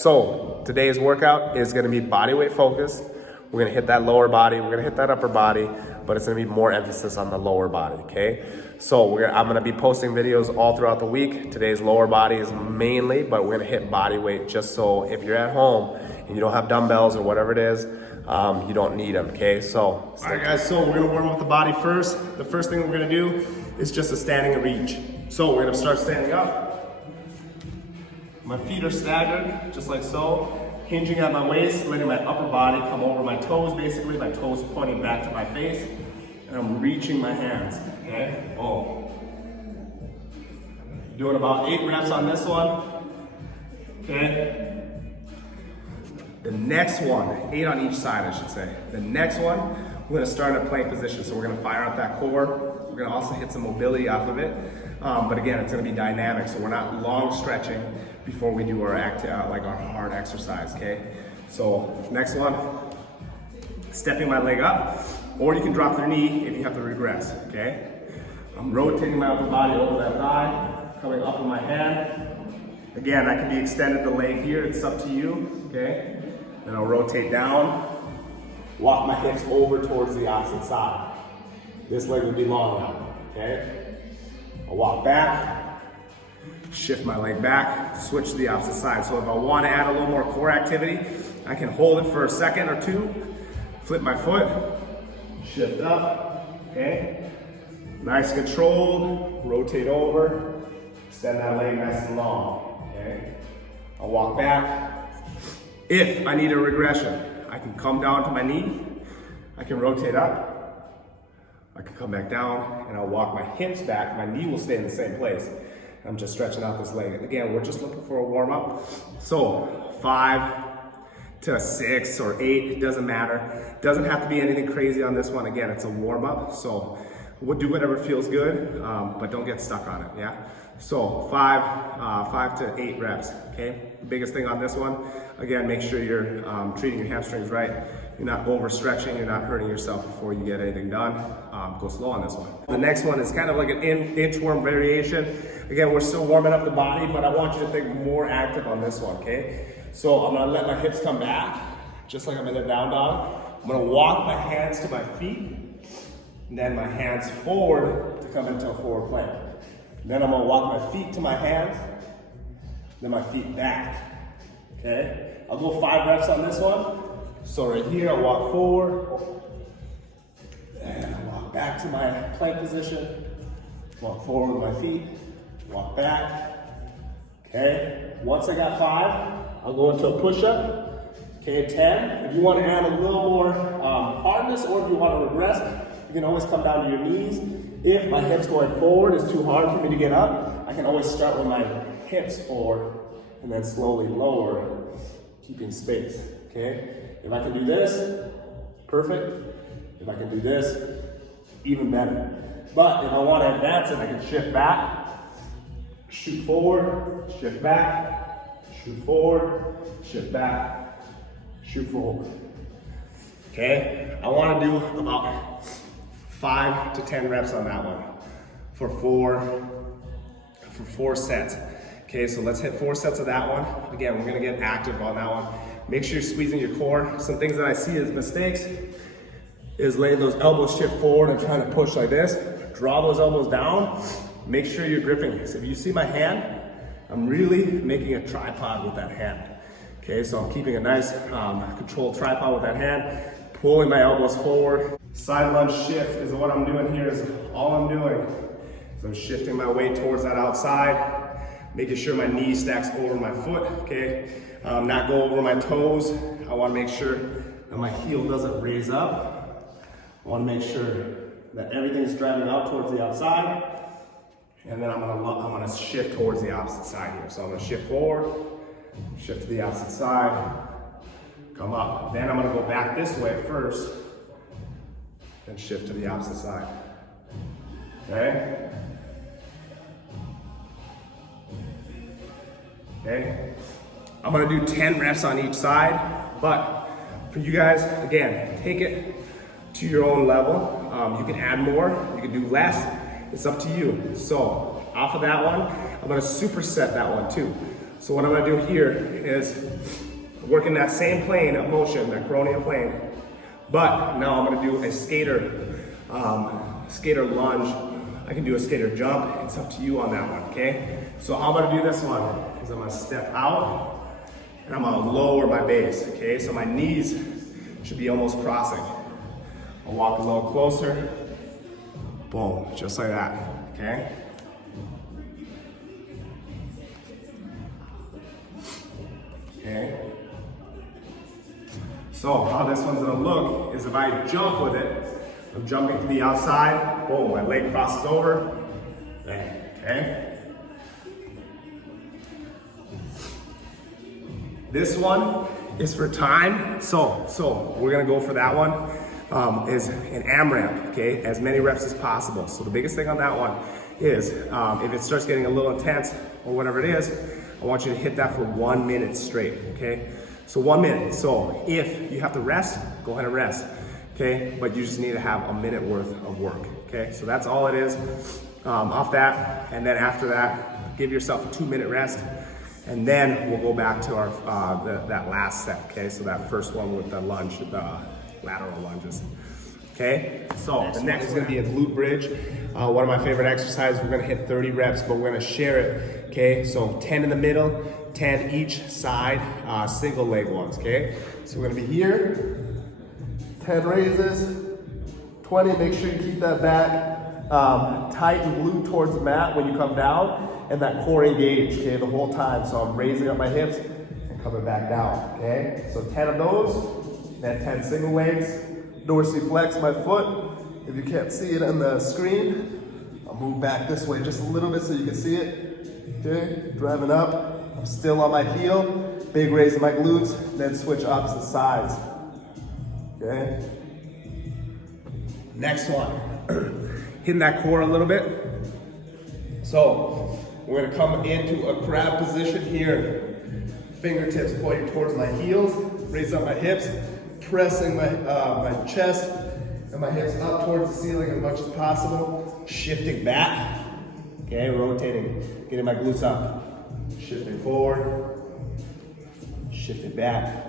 so today's workout is gonna be body weight focused. We're gonna hit that lower body, we're gonna hit that upper body, but it's gonna be more emphasis on the lower body, okay? So I'm gonna be posting videos all throughout the week. Today's lower body is mainly, but we're gonna hit body weight just so if you're at home and you don't have dumbbells or whatever it is, you don't need them, okay? So, all right guys, so we're gonna warm up the body first. The first thing we're gonna do is just a standing reach. So we're gonna start standing up. My feet are staggered, just like so. Hinging at my waist, letting my upper body come over my toes, basically, my toes pointing back to my face, and I'm reaching my hands, okay? Oh. Doing about 8 reps on this one, okay? The next one, 8 on each side, I should say. The next one, we're gonna start in a plank position, so we're gonna fire up that core. We're gonna also hit some mobility off of it, but again, it's gonna be dynamic, so we're not long stretching before we do our our hard exercise, okay? So next one, stepping my leg up, or you can drop your knee if you have to regress, okay? I'm rotating my upper body over that thigh, coming up with my hand. Again, I can be extended the leg here, it's up to you, okay? Then I'll rotate down, walk my hips over towards the opposite side. This leg will be long now, okay? I'll walk back, shift my leg back, switch to the opposite side. So if I want to add a little more core activity, I can hold it for a second or two, flip my foot, shift up, okay? Nice controlled, rotate over, extend that leg nice and long, okay? I'll walk back. If I need a regression, I can come down to my knee, I can rotate up, I can come back down, and I'll walk my hips back. My knee will stay in the same place. I'm just stretching out this leg. Again, we're just looking for a warm up. So 5 to 6 or 8, it doesn't matter. Doesn't have to be anything crazy on this one. Again, it's a warm up. So we'll do whatever feels good, but don't get stuck on it, yeah? So 5 to 8 reps, okay? The biggest thing on this one, again, make sure you're treating your hamstrings right. You're not overstretching, you're not hurting yourself before you get anything done. Go slow on this one. The next one is kind of like an inchworm variation. Again, we're still warming up the body, but I want you to think more active on this one, okay? So I'm gonna let my hips come back, just like I'm in a down dog. I'm gonna walk my hands to my feet, and then my hands forward to come into a forward plank. Then I'm gonna walk my feet to my hands, then my feet back, okay? I'll go 5 reps on this one. So right here, I'll walk forward, and I'll walk back to my plank position, walk forward with my feet, walk back, okay? Once I got 5, I'll go into a push-up, okay, 10. If you want to add a little more hardness, or if you want to regress, you can always come down to your knees. If my hips going forward is too hard for me to get up, I can always start with my hips forward, and then slowly lower, keeping space, okay? If I can do this, perfect. If I can do this, even better. But if I want to advance it, I can shift back, shoot forward, shift back, shoot forward, shift back, shoot forward. Okay? I want to do about 5 to 10 reps on that one for 4 sets. Okay, so let's hit 4 sets of that one. Again, we're gonna get active on that one. Make sure you're squeezing your core. Some things that I see as mistakes is laying those elbows shift forward and trying to push like this. Draw those elbows down. Make sure you're gripping. So if you see my hand, I'm really making a tripod with that hand. Okay, so I'm keeping a nice controlled tripod with that hand, pulling my elbows forward. Side lunge shift is what I'm doing here, is all I'm doing. So I'm shifting my weight towards that outside, making sure my knee stacks over my foot, okay? Not go over my toes. I wanna make sure that my heel doesn't raise up. I wanna make sure that everything's driving out towards the outside. And then I'm gonna shift towards the opposite side here. So I'm gonna shift forward, shift to the opposite side, come up. Then I'm gonna go back this way first, then shift to the opposite side, okay? Okay, I'm gonna do 10 reps on each side, but for you guys, again, take it to your own level. You can add more, you can do less, it's up to you. So off of that one, I'm gonna superset that one too. So what I'm gonna do here is work in that same plane of motion, that coronial plane, but now I'm gonna do a skater lunge. I can do a skater jump. It's up to you on that one, okay? So how I'm gonna do this one is I'm gonna step out and I'm gonna lower my base, okay? So my knees should be almost crossing. I'll walk a little closer. Boom, just like that, okay? Okay. So how this one's gonna look is if I jump with it, I'm jumping to the outside, boom, my leg crosses over, bang, okay? This one is for time, so we're gonna go for that one, is an AMRAP, okay? As many reps as possible. So the biggest thing on that one is, if it starts getting a little intense or whatever it is, I want you to hit that for 1 minute straight, okay? So 1 minute, so if you have to rest, go ahead and rest, okay? But you just need to have a minute worth of work, okay? So that's all it is off that, and then after that, give yourself a 2 minute rest, and then we'll go back to our that last set, okay? So that first one with the lunge, the lateral lunges. Okay, so the next is gonna be a glute bridge. One of my favorite exercises. We're gonna hit 30 reps, but we're gonna share it, okay? So 10 in the middle, 10 each side, single leg ones, okay? So we're gonna be here, 10 raises, 20, make sure you keep that back tight and glued towards the mat when you come down, and that core engaged, okay, the whole time. So I'm raising up my hips and coming back down, okay? So 10 of those, then 10 single legs. Dorsally flex my foot. If you can't see it on the screen, I'll move back this way just a little bit so you can see it. Okay, driving up. I'm still on my heel. Big raise in my glutes, then switch opposite sides. Okay. Next one. Hitting that core a little bit. So we're gonna come into a crab position here. Fingertips pointing towards my heels. Raise up my hips. Pressing my chest and my hips up towards the ceiling as much as possible. Shifting back, okay, rotating, getting my glutes up. Shifting forward, shifting back,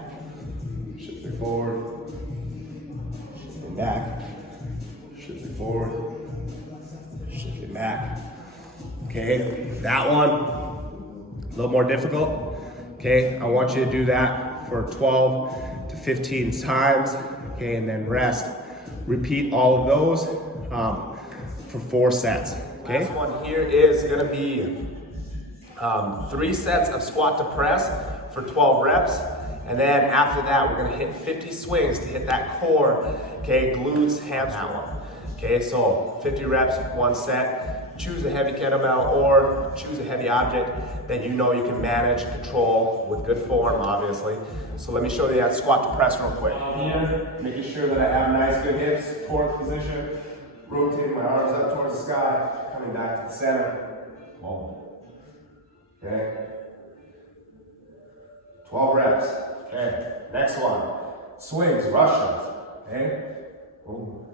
shifting forward, shifting back, shifting forward, shifting back. Okay, that one, a little more difficult. Okay, I want you to do that for 12 to 15 times, okay, and then rest. Repeat all of those for 4 sets, okay? Last one here is gonna be 3 sets of squat to press for 12 reps, and then after that, we're gonna hit 50 swings to hit that core, okay, glutes, hamstring one. Okay, so 50 reps, 1 set. Choose a heavy kettlebell or choose a heavy object that you know you can manage, control with good form, obviously. So let me show you that squat to press real quick. Here, making sure that I have nice good hips, torque position, rotating my arms up towards the sky, coming back to the center. Boom. Okay. 12 reps. Okay. Next one. Swings, Russians. Okay. Boom.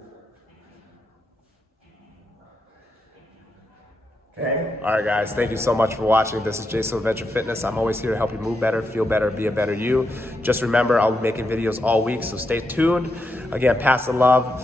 Okay. All right, guys, thank you so much for watching. This is Jason Adventure Fitness. I'm always here to help you move better, feel better, be a better you. Just remember, I'll be making videos all week, so stay tuned. Again, pass the love.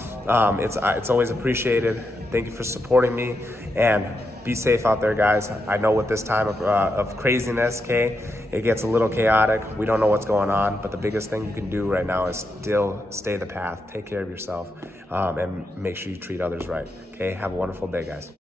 It's always appreciated. Thank you for supporting me, and be safe out there, guys. I know with this time of craziness, okay, it gets a little chaotic. We don't know what's going on, but the biggest thing you can do right now is still stay the path, take care of yourself, and make sure you treat others right, okay? Have a wonderful day, guys.